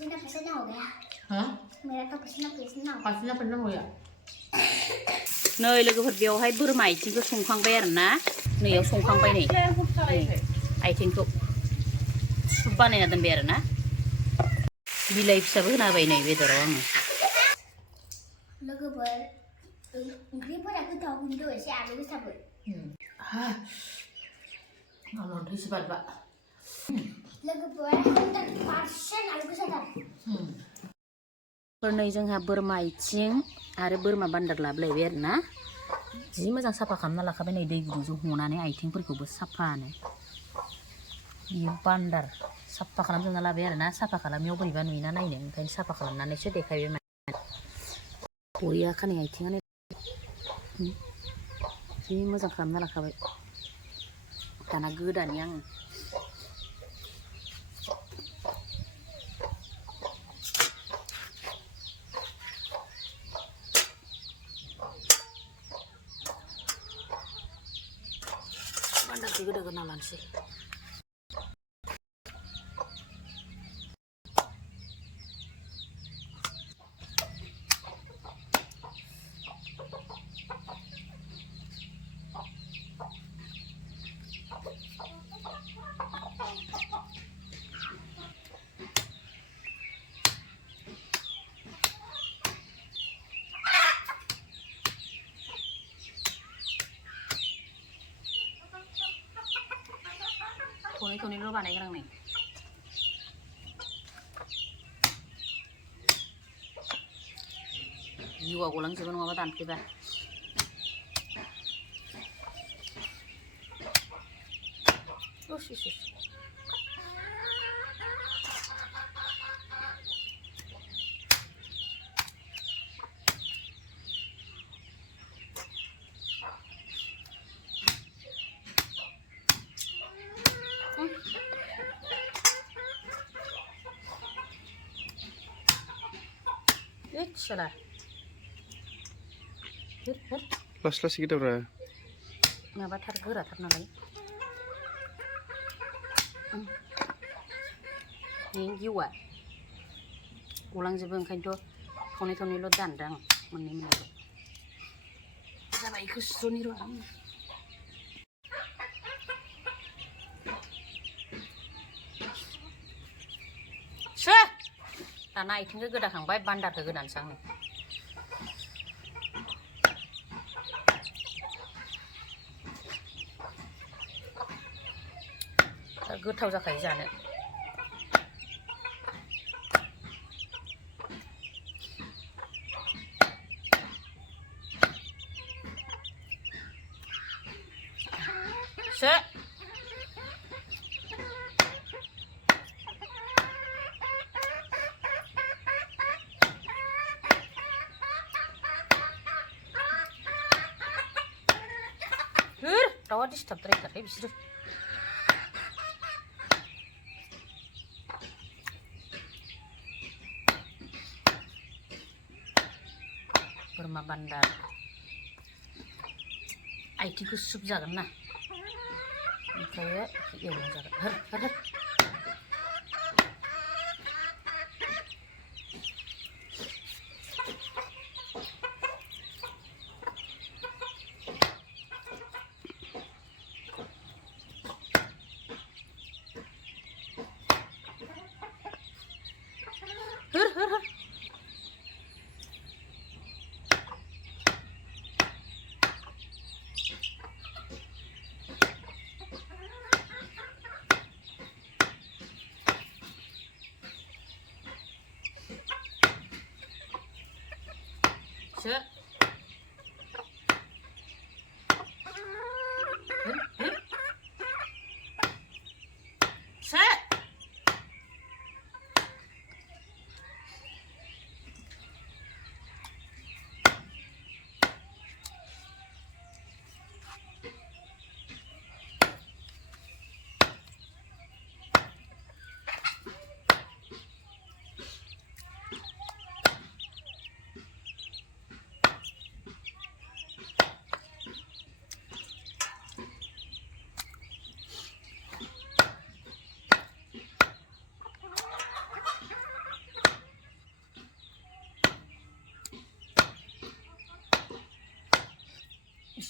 पसीना हो गया हाँ मेरा तो पसीना पसीना हो गया नै लोगोफोर बेयावहाय बोरमा आथिंखौ संखांबाय आरो ना नैयाव संखांबाय नै आथिंखौ सुप बानायना दोनबाय आरो ना बिलाइ फिसाबो होना होबाय नै बेदराव आङो लोगोफोर ओंख्रिफोरा गोथाव खिन्थु एसे आलु गोसाबो आलु थैसे बारबा लोगोफोर 100% आलु गोसाथार नै जोंहा बोरमा आथिं आरो बोरमा बान्दार लाबोलायबाय आरो ना जि मोजां साफा खालामना लाखाबाय नै दै गुदुंजों हनानै आथिंफोरखौबो साफानो बियो बान्दार साफा खालामजोबना लाबाय आरो ना साफा खालामनायाव बोरैबा नुयोना नायनो ओंखायनो साफा खालामनानैसो देखायबाय बरिया खानाय आथिङानो जि मोजां खालामना लाखाबाय दाना गोदानि आङो बान्दारखौ गोदाना लानोसै थनै बानायगोन आं नै जिउआ गलांजोबो नङाबा दानफैबा चला लासै गिदाब्रा माबाथार गोराथार नालाय जिउआ गलांजोबो ओंखायनोथ' थनै दानदों आं मोननै मोननैल' जाबाय बेखौ सुनि र' आं दाना आथिंखौ गोदाखांबाय बान्दारखौ गोदानोसै आङो गोथाव जाखायो जानो दाउआ डिस्टार्ब द्रायथारहाय बिसोरो बोरमा बान्दार आथिंखौ सुप जागोन ना ओमफ्राय एवनाय जागोन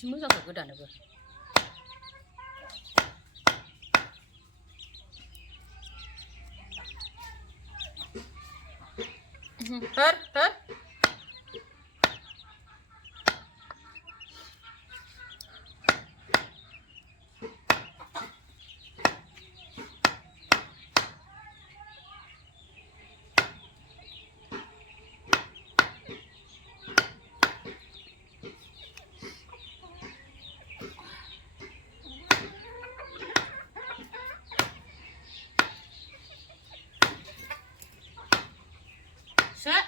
जि मोजांखा गोदानोबो Hớt Set.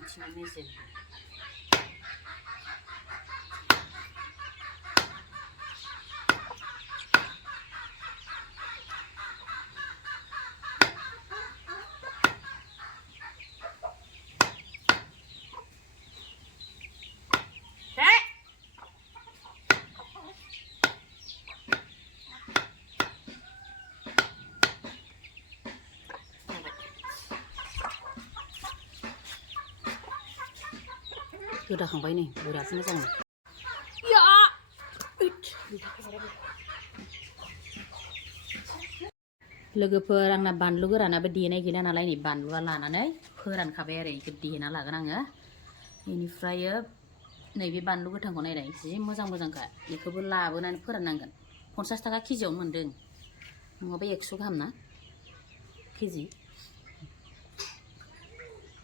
It's amazing. गोदाखांबाय नै बिराद मोजां या लोगोफोर आंना बानलु गोरानाबो देनाय गैला नालाय नै बानलुआ लानानै फोरानखाबाय आरो इखौ देना लागोन आङो बेनिफ्राय नैबे बानलु गोथांखौ नायनाय जि मोजां मोजांखा बेखौबो लाबोनानै फोराननांगोन 50 थाखा केजियावनो मोनदों नङाबा 100 गाहाम ना केजि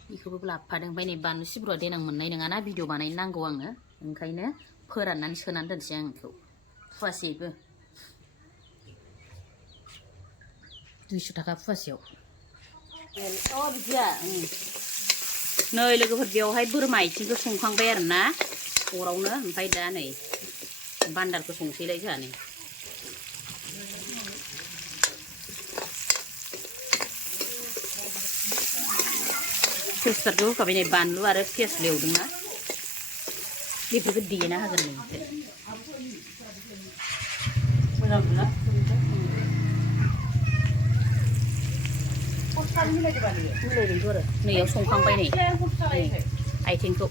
बेखौबो लाबोफादों ओमफ्राय नै बानलु सिब्रुआ देनां मोननाय नङाना भिडिअ बानायनो नांगौ आंनो ओंखायनो फोराननानै सोनानै दोनसै आं बेखौ फुवासेबो 200 थाखा फुवासेयाव बिदिया नै लोगोफोर बेवहाय बोरमा आथिंखौ संखांबाय आरो ना अरावनो ओमफ्राय दा नै बान्दारखौ संसैलाय जोंहा नै तेजपातखौ होखाबाय नै बानलु आरो पियास लेवदोंना बेफोरखौ देना होगोन नै मोजां मोना मिलायदोंथ' आरो नैयाव संखांबाय नै आथिंखौ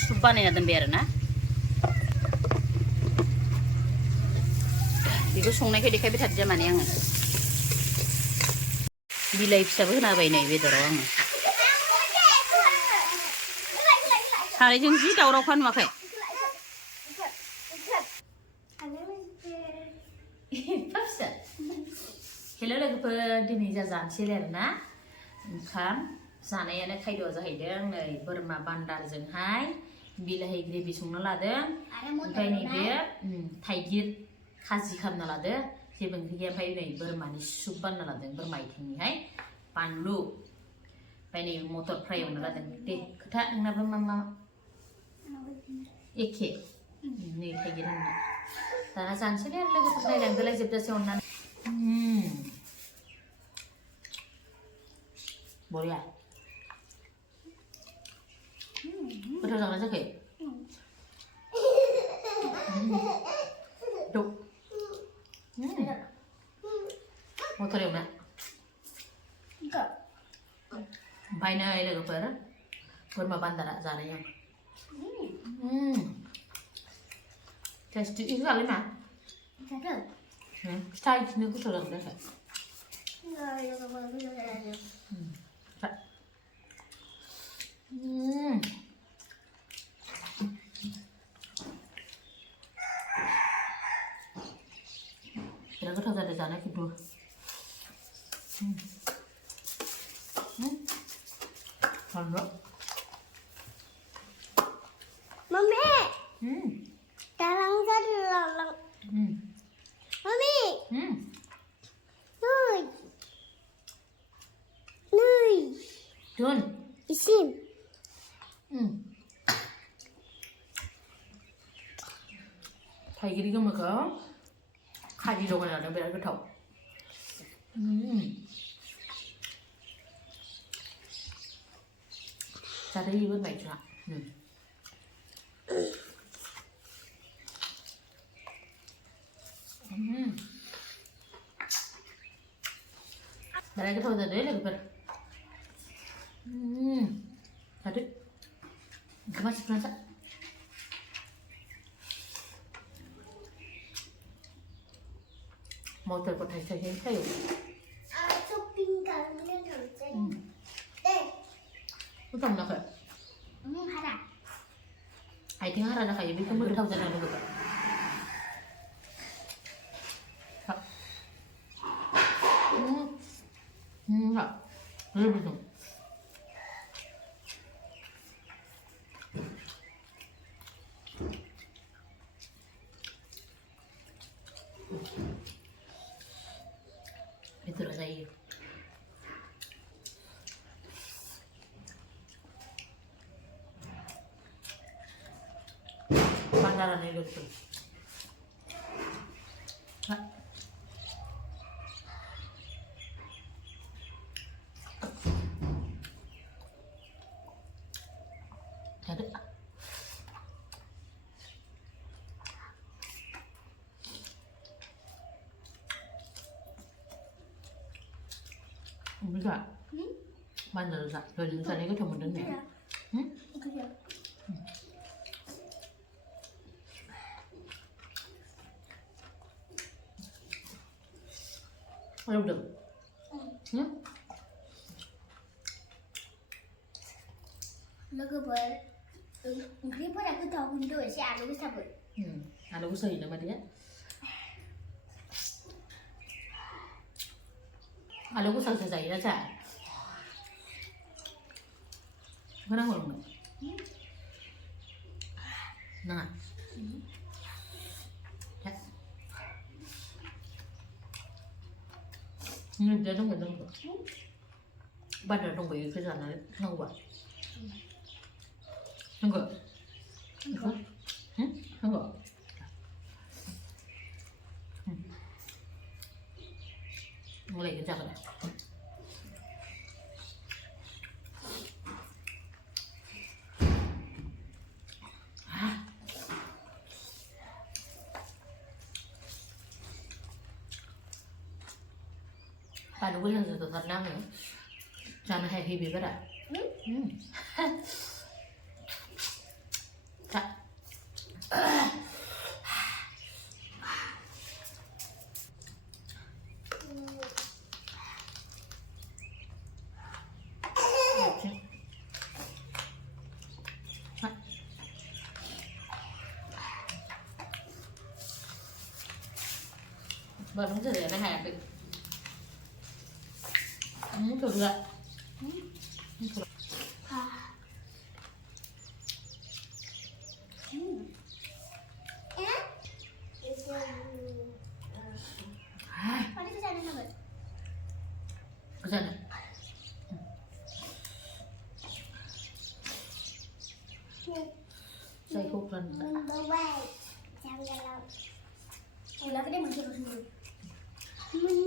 सुप बानायना दोनबाय आरो ना बेखौ संनायखौ देखायबाय थादों माने आङो बिलाइ फिसाबो होना होबाय नै बेदराव आङो सानैजों जि दावरावखा नुवाखै हेल' लोगोफोर दिनै जानोसैलाय आरो ना ओंखाम जानायानो खायद'आ जाहैदों नै बोरमा बान्दारजोंहाय बिलाहि ग्रेभि संना लादों ओमफ्राय नैबे थाइगिर खाजि खालामना लादों जेबो ओंख्रि गैया ओमफ्राय नै बोरमानि सुप बानायना लादों बोरमा आथिंनिहाय बानलु ओमफ्राय नै मटर फ्राय एवना लादों दे खोथा नोंनाबो मा एखे नै थाइगिर होनना दाना जानोसैलाय आरो लोगोफोर नायलांदोलाय जोबजासे अननानै बरिया गोथाव जागोन जाखै मटर एवना ओमफ्राय नै लोगोफोर बोरमा बान्दारा जानाय आं टेस्टि जालाय मा फिथा इदिनो गोथाव जागोन जाखै बिराद गोथाव जादों जानो खिन्थु Mami. Dalang jadi dalang. Mami. Nuy. Nuy. Dun. Isim. थाइगिर गोमोखौ खाजि लगायनानै बिराद गोथाव जादों इबो बायदिया Bạn cái thôi giờ đấy là cái vật. Thật đấy. Cái mắt nó chắc. Mau trời còn thấy thấy 쇼핑 가는 결제. 네. Không nào phải. 하나. Ai tiếng hát là phải biết không biết đâu ra là được rồi. Dạ. Rất bình thường. Itu lah saya. Pandaran ini betul. Nah. Ada. Bisa. Bandel tak? Dari sana itu cuma dengar. 그래요. Ada udah. nó cứ bởi cái bữa là cứ thò cùng đuổi xe ăn đúng sao vậy? Ada usaha ini sama dia. Ada usaha saya aja. Kenapa ngomong? Nah. Ya. Dia dong nggak dong. Badar dong bayi ke sana, nggak? Enggak. Enggak. Enggak. Mulai kencang dah. Pada bulan itu tenang ya. Jangan happy berat. Kak. Bà đúng rồi để cái hạt đi. Thử lại. 어디 그 자는 거? Cái này. Xoay khúc lên. Ulah cái đấy mình chưa được. Mình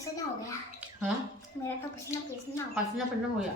Pasti nào vậy? Hả? Mày đã pasti nào? Pastinya pernah mau ya?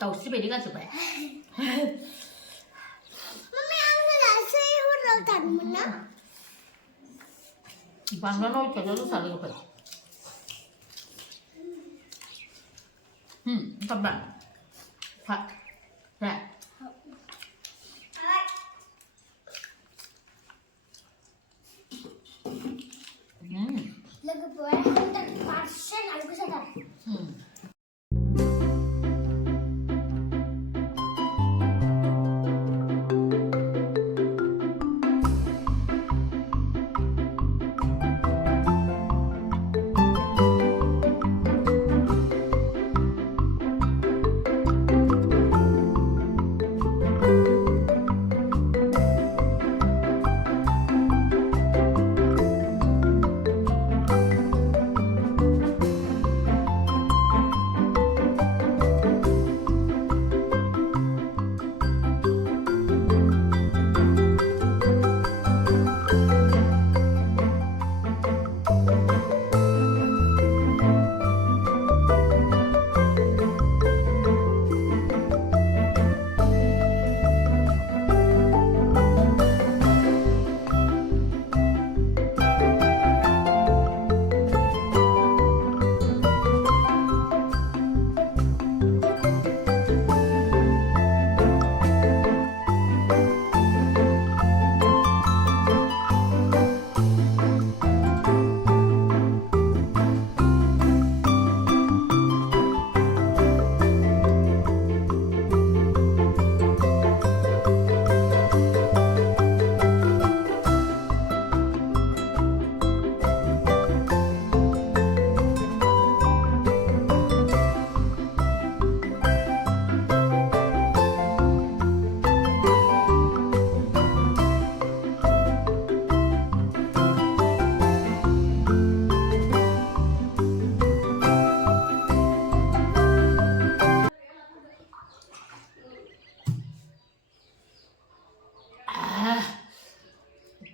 tàu xí về đi ăn sụp bẹ Mami ăn cái là xí hút rau thành mình á. vàng nó nói cho nó sạch được vậy các bạn phải dạ Lagi boleh kita pasien lalu ke sana.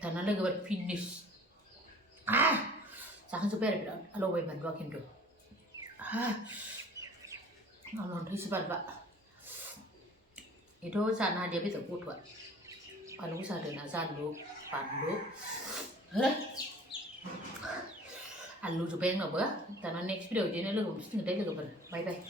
karena lagi buat finish jangan supaya ada alo way man dua kendo alon itu sebab pak itu sana dia bisa kuat pak kalau sana nak sandu pandu alu supaya nggak bah karena next video jadi lu mesti ngedai juga ber bye bye